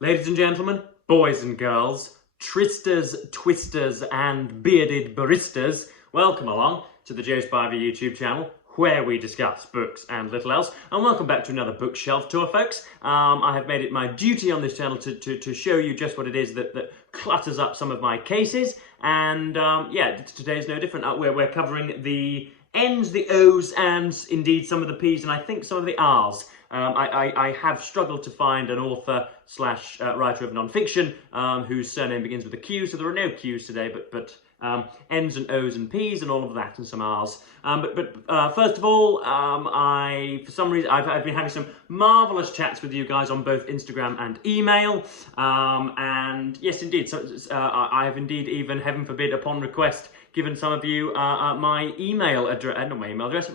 Ladies and gentlemen, boys and girls, tristers, twisters and bearded baristas, welcome along to the Joe Spivey YouTube channel where we discuss books and little else, and welcome back to another bookshelf tour, folks. I have made it my duty on this channel to show you just what it is that clutters up some of my cases, and yeah, today's no different. We're covering the N's, the O's, and indeed some of the P's, and I think some of the R's. I have struggled to find an author slash writer of non-fiction whose surname begins with a Q, so there are no Q's today, but N's and O's and P's and all of that, and some R's. But first of all, for some reason, I've been having some marvellous chats with you guys on both Instagram and email, and yes, indeed, so I have indeed even, heaven forbid, upon request, given some of you my email address, not my email address,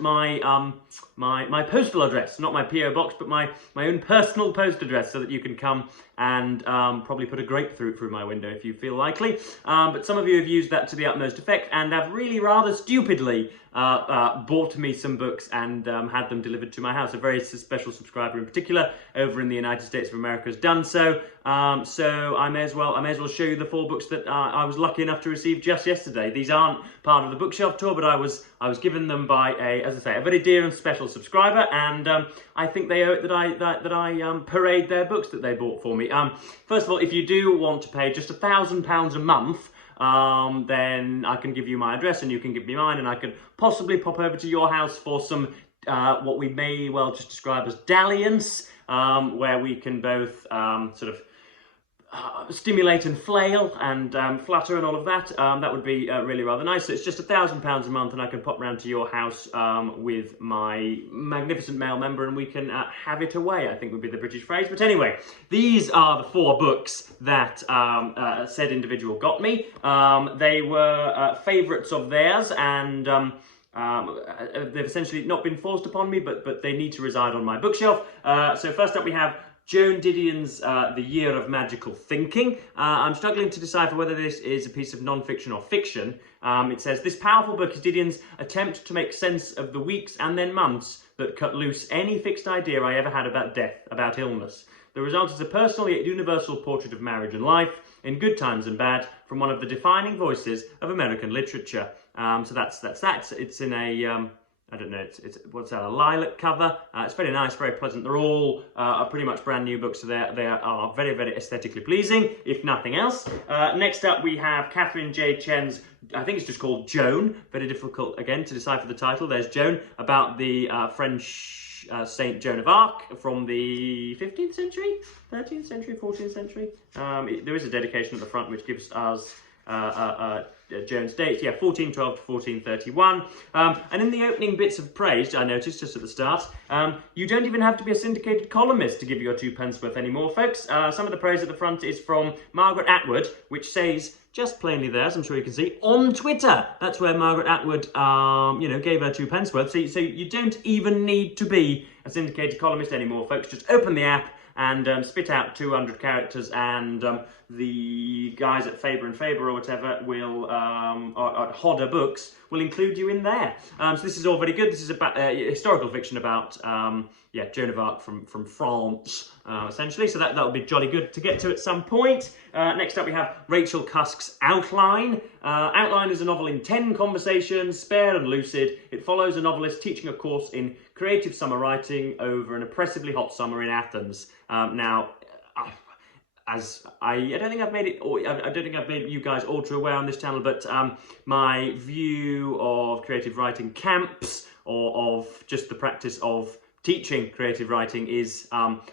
my postal address, not my PO box, but my own personal post address, so that you can come and probably put a grapefruit through my window if you feel likely. But some of you have used that to the utmost effect and have really rather stupidly bought me some books and had them delivered to my house. A very special subscriber in particular over in the United States of America has done so. So I may as well show you the 4 books that I was lucky enough to receive just yesterday. These aren't part of the bookshelf tour, but I was given them by as I say, a very dear and special subscriber, and I think they owe it that I parade their books that they bought for me. First of all, if you do want to pay just £1,000 a month, then I can give you my address and you can give me mine, and I can possibly pop over to your house for some what we may well just describe as dalliance, where we can both sort of stimulate and flail and flatter and all of that. That would be really rather nice. So it's just £1,000 a month, and I can pop round to your house with my magnificent male member, and we can have it away, I think would be the British phrase. But anyway, these are the 4 books that said individual got me. They were favourites of theirs, and they've essentially not been forced upon me, but they need to reside on my bookshelf. So first up we have Joan Didion's The Year of Magical Thinking. I'm struggling to decipher whether this is a piece of non-fiction or fiction. It says, this powerful book is Didion's attempt to make sense of the weeks and then months that cut loose any fixed idea I ever had about death, about illness. The result is a personal yet universal portrait of marriage and life, in good times and bad, from one of the defining voices of American literature. So that's that. It's in a I don't know, it's what's that, a lilac cover. It's very nice, very pleasant. They're all are pretty much brand new books, so they are very, very aesthetically pleasing, if nothing else. Next up we have Catherine J. Chen's, I think it's just called Joan. Very difficult, again, to decipher the title. There's Joan, about the French Saint Joan of Arc from the 15th century, 13th century, 14th century. There is a dedication at the front which gives us Joan's dates, yeah, 1412 to 1431. And in the opening bits of praise, I noticed just at the start, you don't even have to be a syndicated columnist to give your 2 pence worth anymore, folks. Some of the praise at the front is from Margaret Atwood, which says, just plainly there, as I'm sure you can see, on Twitter. That's where Margaret Atwood, you know, gave her 2 pence worth. So you don't even need to be a syndicated columnist anymore, folks. Just open the app and spit out 200 characters, and the guys at Faber and Faber or whatever will, or at Hodder Books, will include you in there. So this is all very good. This is about historical fiction about, yeah, Joan of Arc from France, essentially. So that would be jolly good to get to at some point. Next up we have Rachel Cusk's Outline. Outline is a novel in 10 conversations, spare and lucid. It follows a novelist teaching a course in creative summer writing over an oppressively hot summer in Athens. Now, as I don't think I've made it, or I don't think I've made you guys all too aware on this channel, but my view of creative writing camps, or of just the practice of teaching creative writing, is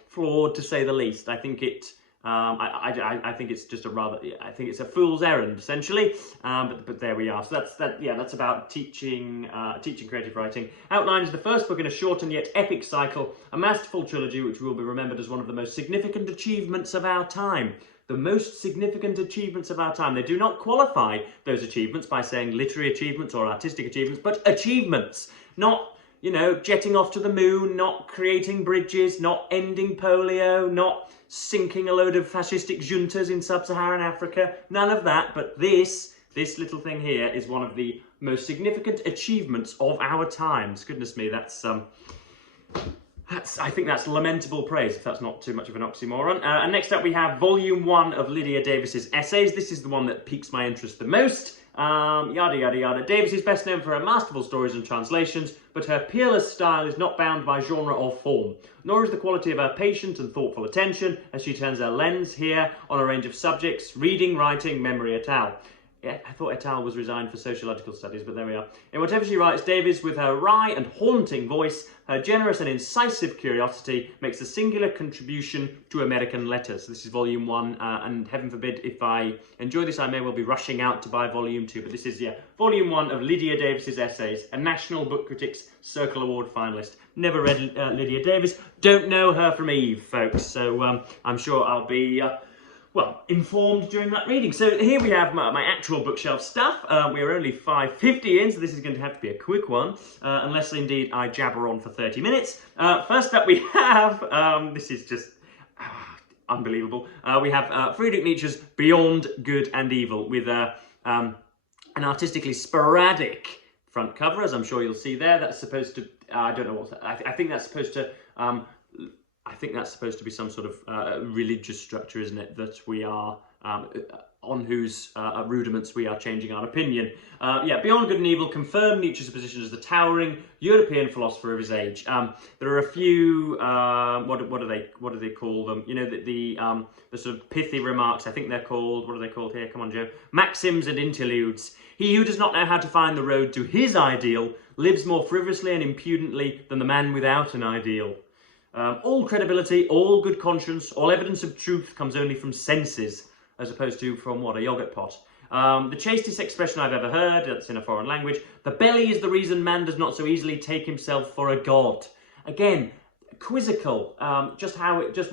flawed, to say the least. I think it, I think it's just I think it's a fool's errand, essentially. But there we are. So that's about teaching creative writing. Outline is the first book in a short and yet epic cycle, a masterful trilogy which will be remembered as one of the most significant achievements of our time. The most significant achievements of our time. They do not qualify those achievements by saying literary achievements or artistic achievements, but achievements. Not, you know, jetting off to the moon, not creating bridges, not ending polio, not sinking a load of fascistic juntas in sub-Saharan Africa. None of that, but this little thing here is one of the most significant achievements of our times. Goodness me, that's I think that's lamentable praise, if that's not too much of an oxymoron. And next up we have Volume 1 of Lydia Davis's essays. This is the one that piques my interest the most. Yada yada yada. Davis is best known for her masterful stories and translations, but her peerless style is not bound by genre or form, nor is the quality of her patient and thoughtful attention as she turns her lens here on a range of subjects: reading, writing, memory, et al. Yeah, I thought et al. Was resigned for sociological studies, but there we are. In whatever she writes, Davis, with her wry and haunting voice, her generous and incisive curiosity, makes a singular contribution to American letters. This is Volume 1, and heaven forbid, if I enjoy this, I may well be rushing out to buy Volume 2, but this is, yeah, Volume 1 of Lydia Davis's essays, a National Book Critics Circle Award finalist. Never read Lydia Davis, don't know her from Eve, folks, so I'm sure I'll be... well, informed during that reading. So here we have my actual bookshelf stuff. We are only 5:50 in, so this is going to have to be a quick one, unless indeed I jabber on for 30 minutes. First up we have, this is just unbelievable, we have Friedrich Nietzsche's Beyond Good and Evil, with an artistically sporadic front cover, as I'm sure you'll see there. That's supposed to, I don't know what, I think that's supposed to, I think that's supposed to be some sort of religious structure, isn't it? That we are, on whose rudiments we are changing our opinion. Yeah, Beyond Good and Evil confirmed Nietzsche's position as the towering European philosopher of his age. There are a few, what do they call them? You know, the sort of pithy remarks, I think they're called, what are they called here? Come on, Joe. Maxims and interludes. He who does not know how to find the road to his ideal lives more frivolously and impudently than the man without an ideal. All credibility, all good conscience, all evidence of truth comes only from senses, as opposed to from, what, a yoghurt pot. The chastest expression I've ever heard, that's in a foreign language, the belly is the reason man does not so easily take himself for a god. Again, quizzical, just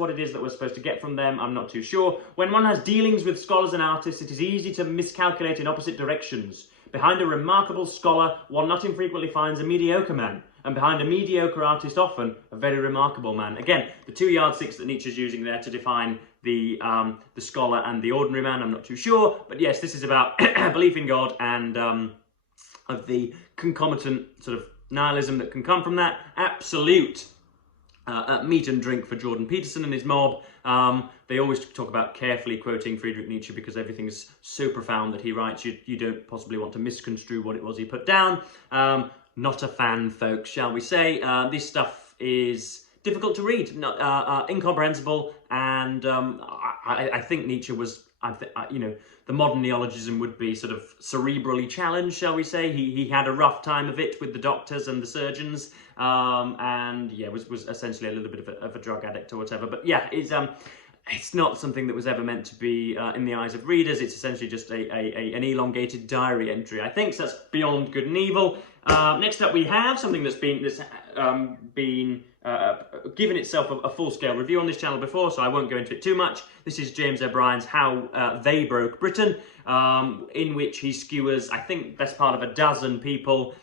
what it is that we're supposed to get from them, I'm not too sure. When one has dealings with scholars and artists, it is easy to miscalculate in opposite directions. Behind a remarkable scholar, one not infrequently finds a mediocre man. And behind a mediocre artist, often a very remarkable man. Again, the two yardsticks that Nietzsche's using there to define the scholar and the ordinary man, I'm not too sure. But yes, this is about belief in God and of the concomitant sort of nihilism that can come from that. Absolute meat and drink for Jordan Peterson and his mob. They always talk about carefully quoting Friedrich Nietzsche because everything is so profound that he writes, you don't possibly want to misconstrue what it was he put down. Not a fan, folks, shall we say. This stuff is difficult to read, incomprehensible, and I think Nietzsche was, you know, the modern neologism would be sort of cerebrally challenged, shall we say. He had a rough time of it with the doctors and the surgeons, and yeah, was essentially a little bit of a drug addict or whatever. But yeah, it's not something that was ever meant to be in the eyes of readers. It's essentially just an elongated diary entry, I think. So that's Beyond Good and Evil. Next up we have something that's been given itself a full-scale review on this channel before, so I won't go into it too much. This is James O'Brien's How They Broke Britain, in which he skewers, I think, best part of a dozen people,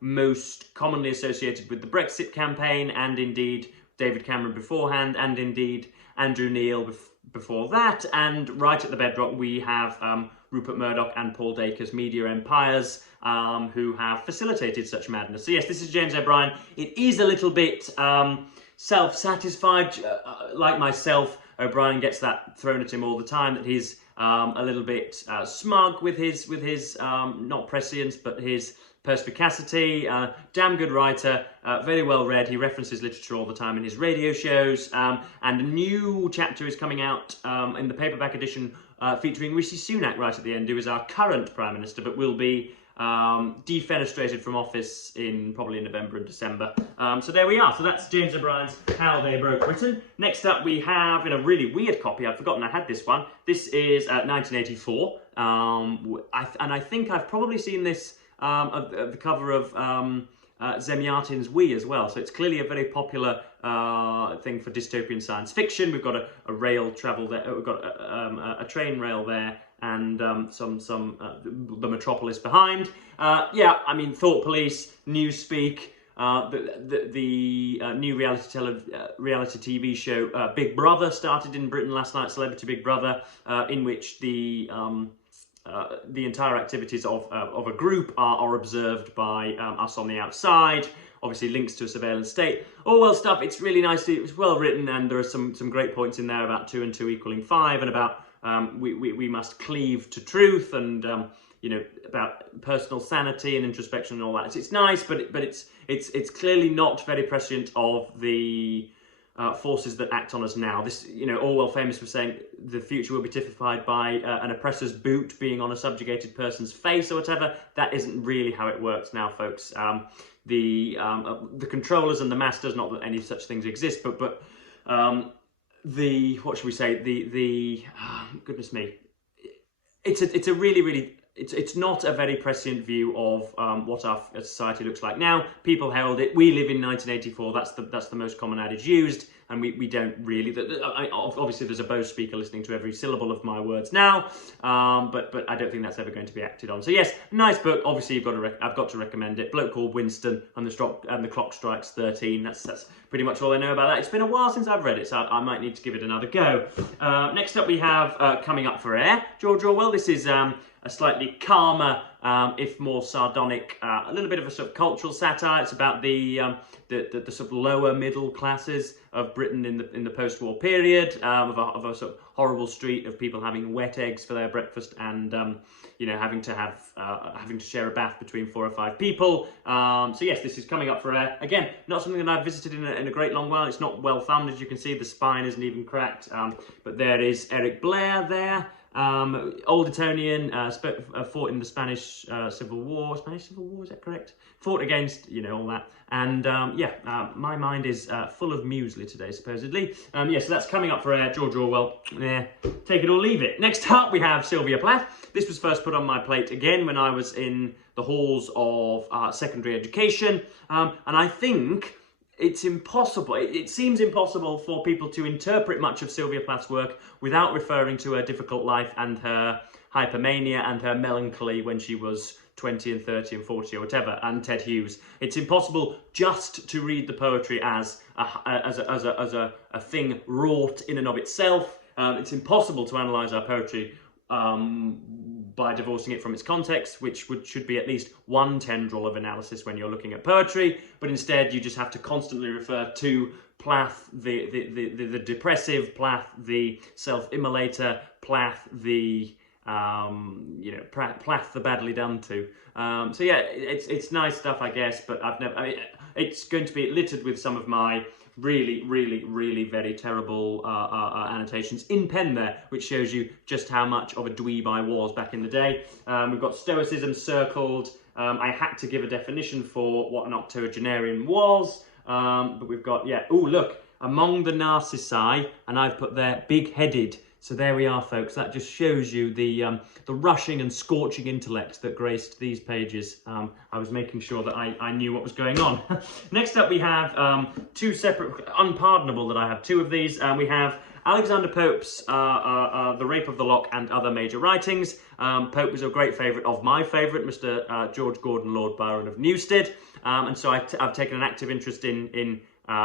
most commonly associated with the Brexit campaign, and indeed David Cameron beforehand, and indeed Andrew Neil before that. And right at the bedrock we have Rupert Murdoch and Paul Dacre's media empires, who have facilitated such madness. So yes, this is James O'Brien. It is a little bit self-satisfied, like myself. O'Brien gets that thrown at him all the time, that he's a little bit smug with his not prescience, but his perspicacity. Damn good writer, very well read. He references literature all the time in his radio shows, and a new chapter is coming out in the paperback edition featuring Rishi Sunak right at the end, who is our current Prime Minister, but will be defenestrated from office in probably November and December. So there we are. So that's James O'Brien's How They Broke Britain. Next up we have, in a really weird copy, I'd forgotten I had this one. This is 1984, and I think I've probably seen this of the cover of Zemyatin's We as well. So it's clearly a very popular thing for dystopian science fiction. We've got a rail travel there. We've got a train rail there, and the metropolis behind. Yeah, I mean, Thought Police, Newspeak, the new reality TV show Big Brother started in Britain last night. Celebrity Big Brother, in which the entire activities of a group are observed by us on the outside. obviously links to a surveillance state. Orwell stuff, it's really nice, it was well written, and there are some great points in there about 2 and 2 equaling 5, and about we must cleave to truth, and you know, about personal sanity and introspection and all that. It's nice, but it's clearly not very prescient of the forces that act on us now. This, you know, Orwell famous for saying the future will be typified by an oppressor's boot being on a subjugated person's face or whatever. That isn't really how it works now, folks. The controllers and the masters, not that any such things exist, but the, what should we say, goodness me, it's a really it's not a very prescient view of what our society looks like now. People herald it. We live in 1984. That's the most common adage used, and we don't really. Obviously, there's a Bose speaker listening to every syllable of my words now, but I don't think that's ever going to be acted on. So yes, nice book. Obviously, I've got to recommend it. Bloke called Winston, and the clock strikes 13. That's pretty much all I know about that. It's been a while since I've read it, so I might need to give it another go. Next up, we have coming up for air, George Orwell. This is a slightly calmer, if more sardonic, a little bit of a sort of cultural satire. It's about the sort of lower middle classes of Britain in the post-war period, of a sort of horrible street of people having wet eggs for their breakfast, and you know, having to share a bath between 4 or 5 people. So yes, this is coming up for air. Again, not something that I've visited in a great long while. It's not well thumbed, as you can see. The spine isn't even cracked. But there is Eric Blair there. Old Etonian, fought in the Spanish Civil War. Spanish Civil War, is that correct? Fought against, you know, all that. And my mind is full of muesli today, supposedly. Yeah, so that's coming up for air. George Orwell, take it or leave it. Next up, we have Sylvia Plath. This was first put on my plate again when I was in the halls of secondary education. And I think it's impossible, it seems impossible for people to interpret much of Sylvia Plath's work without referring to her difficult life and her hypermania and her melancholy when she was 20 and 30 and 40 or whatever, and Ted Hughes. It's impossible just to read the poetry as a thing wrought in and of itself. It's impossible to analyse our poetry by divorcing it from its context, which should be at least one tendril of analysis when you're looking at poetry, but instead you just have to constantly refer to Plath, the depressive, Plath, the self-immolator, Plath, the Plath, the badly done to. So yeah, it's nice stuff, I guess, but it's going to be littered with some of my really very terrible annotations in pen there, which shows you just how much of a dweeb I was back in the day. We've got Stoicism circled. I had to give a definition for what an octogenarian was, but we've got, yeah, oh look, among the Narcissi, and I've put there big-headed. So there we are, folks. That just shows you the rushing and scorching intellect that graced these pages. I was making sure that I knew what was going on. Next up, we have two separate, unpardonable that I have two of these. We have Alexander Pope's The Rape of the Lock and Other Major Writings. Pope was a great favourite of my favourite, Mr. George Gordon Lord Byron of Newstead. And so I've taken an active interest in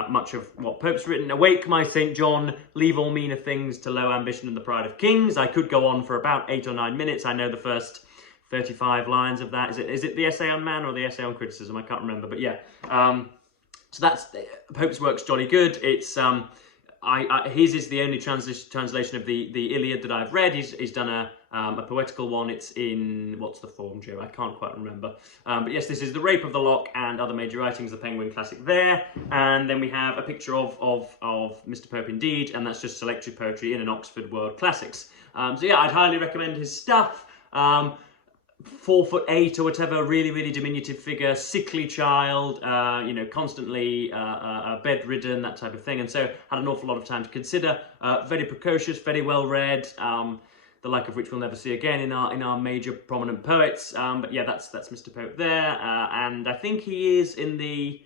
much of what Pope's written. Awake, my St. John, leave all meaner things to low ambition and the pride of kings. I could go on for about 8 or 9 minutes. I know the first 35 lines of that. Is it the essay on man or the essay on criticism? I can't remember, but yeah. So that's, Pope's work's jolly good. It's his is the only translation of the Iliad that I've read. He's done a poetical one. It's in, what's the form, Joe? I can't quite remember. But yes, this is The Rape of the Lock and Other Major Writings, the Penguin Classic there. And then we have a picture of Mr. Pope indeed, and that's just selected poetry in an Oxford World Classics. So yeah, I'd highly recommend his stuff. 4'8" or whatever, really diminutive figure, sickly child, you know, constantly bedridden, that type of thing, and so had an awful lot of time to consider. Very precocious, very well read, the like of which we'll never see again in our major prominent poets. But yeah, that's Mr. Pope there, and I think he is in the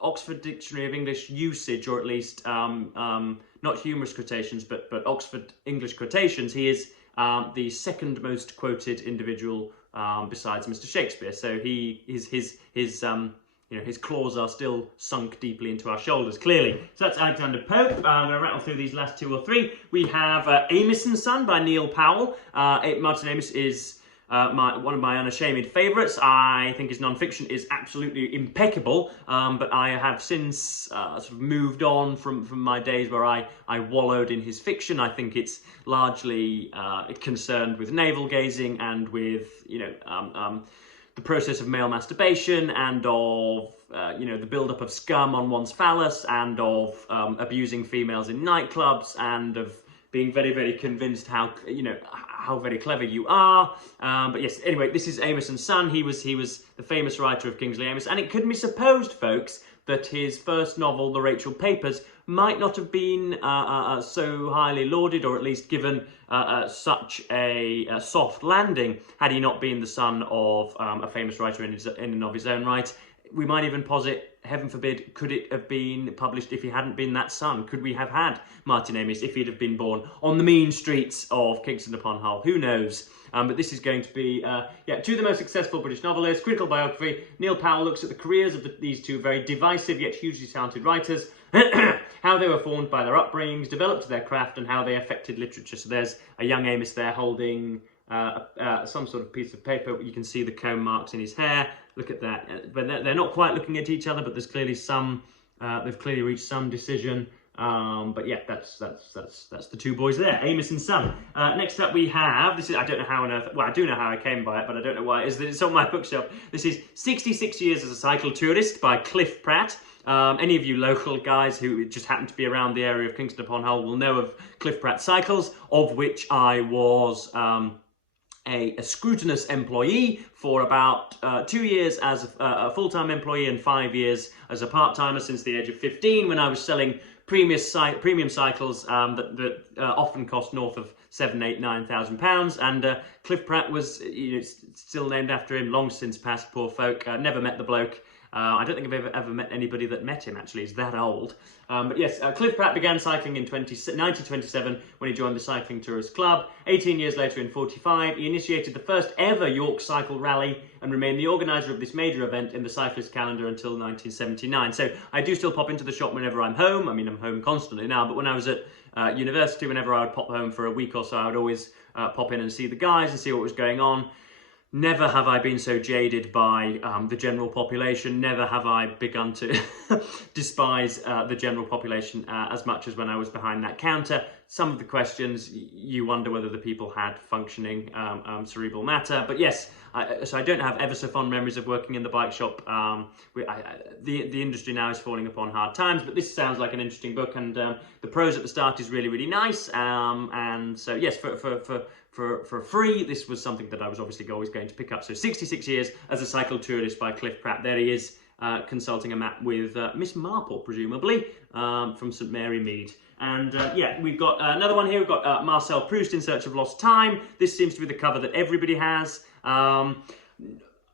Oxford Dictionary of English Usage, or at least not humorous quotations, but Oxford English quotations. He is the second most quoted individual besides Mr. Shakespeare. So his claws are still sunk deeply into our shoulders, clearly. So that's Alexander Pope. I'm going to rattle through these last 2 or 3. We have Amos and Son by Neil Powell. Martin Amos is one of my unashamed favourites. I think his non-fiction is absolutely impeccable, but I have since sort of moved on from my days where I wallowed in his fiction. I think it's largely concerned with navel-gazing and with, you know, the process of male masturbation and of, you know, the build-up of scum on one's phallus and of abusing females in nightclubs and of being very, very convinced how, you know, how very clever you are. But yes, anyway, this is Amos and Son. He was the famous writer of Kingsley Amis, and it could be supposed, folks, that his first novel, The Rachel Papers, might not have been so highly lauded, or at least given such a soft landing, had he not been the son of a famous writer in and of his own right. We might even posit, heaven forbid, could it have been published if he hadn't been that son? Could we have had Martin Amis if he'd have been born on the mean streets of Kingston upon Hull? Who knows? But this is going to be, two of the most successful British novelists. Critical biography. Neil Powell looks at the careers of these two very divisive yet hugely talented writers, how they were formed by their upbringings, developed their craft, and how they affected literature. So there's a young Amis there holding some sort of piece of paper. You can see the comb marks in his hair. Look at that. But they're not quite looking at each other, but there's clearly some, they've clearly reached some decision. But yeah, that's the two boys there, Amos and Son. Next up we have, this is, I don't know how on earth, well, I do know how I came by it, but I don't know why it is that it's on my bookshelf. This is 66 Years as a Cycle Tourist by Cliff Pratt. Any of you local guys who just happen to be around the area of Kingston upon Hull will know of Cliff Pratt Cycles, of which I was a scrutinous employee for about 2 years as a full-time employee and 5 years as a part-timer since the age of 15, when I was selling premium cycles that often cost north of £7,000, £8,000, £9,000, and Cliff Pratt was, you know, still named after him, long since passed, poor folk. Never met the bloke. I don't think I've ever met anybody that met him, actually. He's that old. But yes, Cliff Pratt began cycling in 1927 when he joined the Cycling Tourist Club. 18 years later, in 45, he initiated the first ever York Cycle Rally and remained the organiser of this major event in the cyclist calendar until 1979. So I do still pop into the shop whenever I'm home. I mean, I'm home constantly now, but when I was at university, whenever I would pop home for a week or so, I would always pop in and see the guys and see what was going on. Never have I been so jaded by the general population. Never have I begun to despise the general population as much as when I was behind that counter. Some of the questions, you wonder whether the people had functioning cerebral matter. But yes, so I don't have ever so fond memories of working in the bike shop. The industry now is falling upon hard times, but this sounds like an interesting book, and the prose at the start is really, really nice. And so yes, for free, this was something that I was obviously always going to pick up. So 66 Years as a Cycle Tourist by Cliff Pratt. There he is, consulting a map with Miss Marple, presumably, from St Mary Mead. And yeah, we've got another one here. We've got Marcel Proust, In Search of Lost Time. This seems to be the cover that everybody has.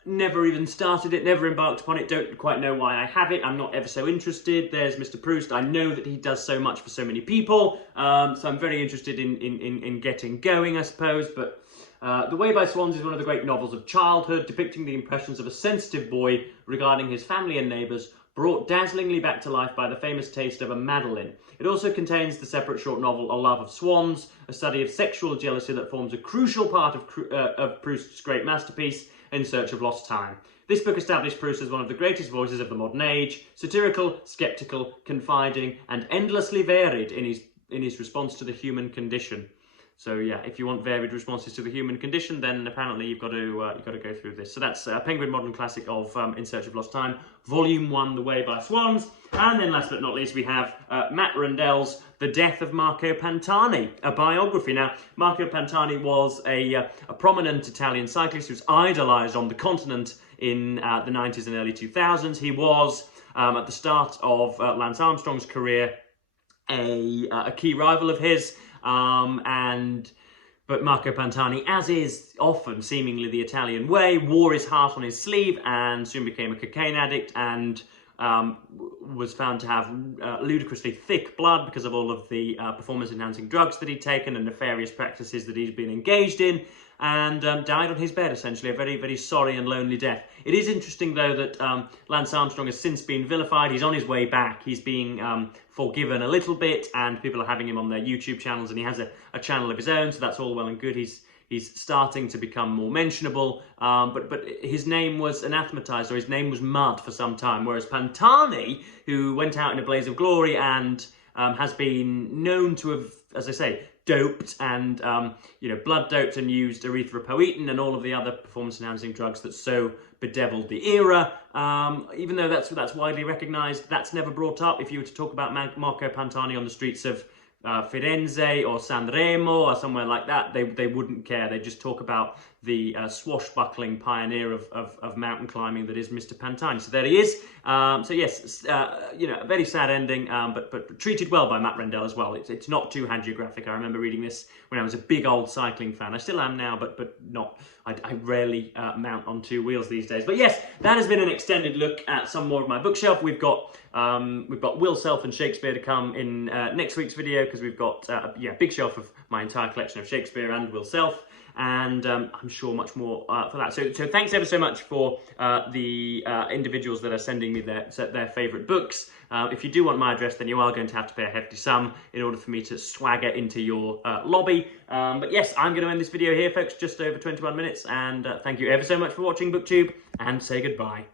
Never even started it, never embarked upon it, don't quite know why I have it. I'm not ever so interested. There's Mr. Proust. I know that he does so much for so many people, so I'm very interested in getting going, I suppose. But The Way by Swans is one of the great novels of childhood, depicting the impressions of a sensitive boy regarding his family and neighbours, brought dazzlingly back to life by the famous taste of a Madeleine. It also contains the separate short novel A Love of Swans, a study of sexual jealousy that forms a crucial part of Proust's great masterpiece, In Search of Lost Time. This book established Proust as one of the greatest voices of the modern age, satirical, sceptical, confiding, and endlessly varied in his response to the human condition. So yeah, if you want varied responses to the human condition, then apparently you've got to go through this. So that's a Penguin Modern Classic of In Search of Lost Time, Volume 1, The Way by Swans. And then last but not least, we have Matt Rundell's The Death of Marco Pantani, a biography. Now, Marco Pantani was a prominent Italian cyclist who was idolised on the continent in the 90s and early 2000s. He was, at the start of Lance Armstrong's career, a key rival of his. But Marco Pantani, as is often seemingly the Italian way, wore his heart on his sleeve and soon became a cocaine addict and was found to have ludicrously thick blood because of all of the performance-enhancing drugs that he'd taken and nefarious practices that he'd been engaged in, and died on his bed, essentially, a very, very sorry and lonely death. It is interesting, though, that Lance Armstrong has since been vilified. He's on his way back. He's being forgiven a little bit, and people are having him on their YouTube channels, and he has a channel of his own, so that's all well and good. He's he's starting to become more mentionable, but his name was anathematized, or his name was mud for some time, whereas Pantani, who went out in a blaze of glory and has been known to have, as I say, doped and blood doped and used erythropoietin and all of the other performance enhancing drugs that so bedeviled the era. Even though that's widely recognised, that's never brought up. If you were to talk about Marco Pantani on the streets of Firenze or Sanremo or somewhere like that, they wouldn't care. They just talk about the swashbuckling pioneer of mountain climbing that is Mr. Pantani. So there he is. So yes, a very sad ending, but treated well by Matt Rendell as well. It's not too hagiographic. I remember reading this when I was a big old cycling fan. I still am now, but not. I rarely mount on two wheels these days. But yes, that has been an extended look at some more of my bookshelf. We've got Will Self and Shakespeare to come in next week's video, because we've got a big shelf of my entire collection of Shakespeare and Will Self, and I'm sure much more for that. So thanks ever so much for the individuals that are sending me their favourite books. If you do want my address, then you are going to have to pay a hefty sum in order for me to swagger into your lobby. But yes, I'm going to end this video here, folks, just over 21 minutes, and thank you ever so much for watching BookTube, and say goodbye.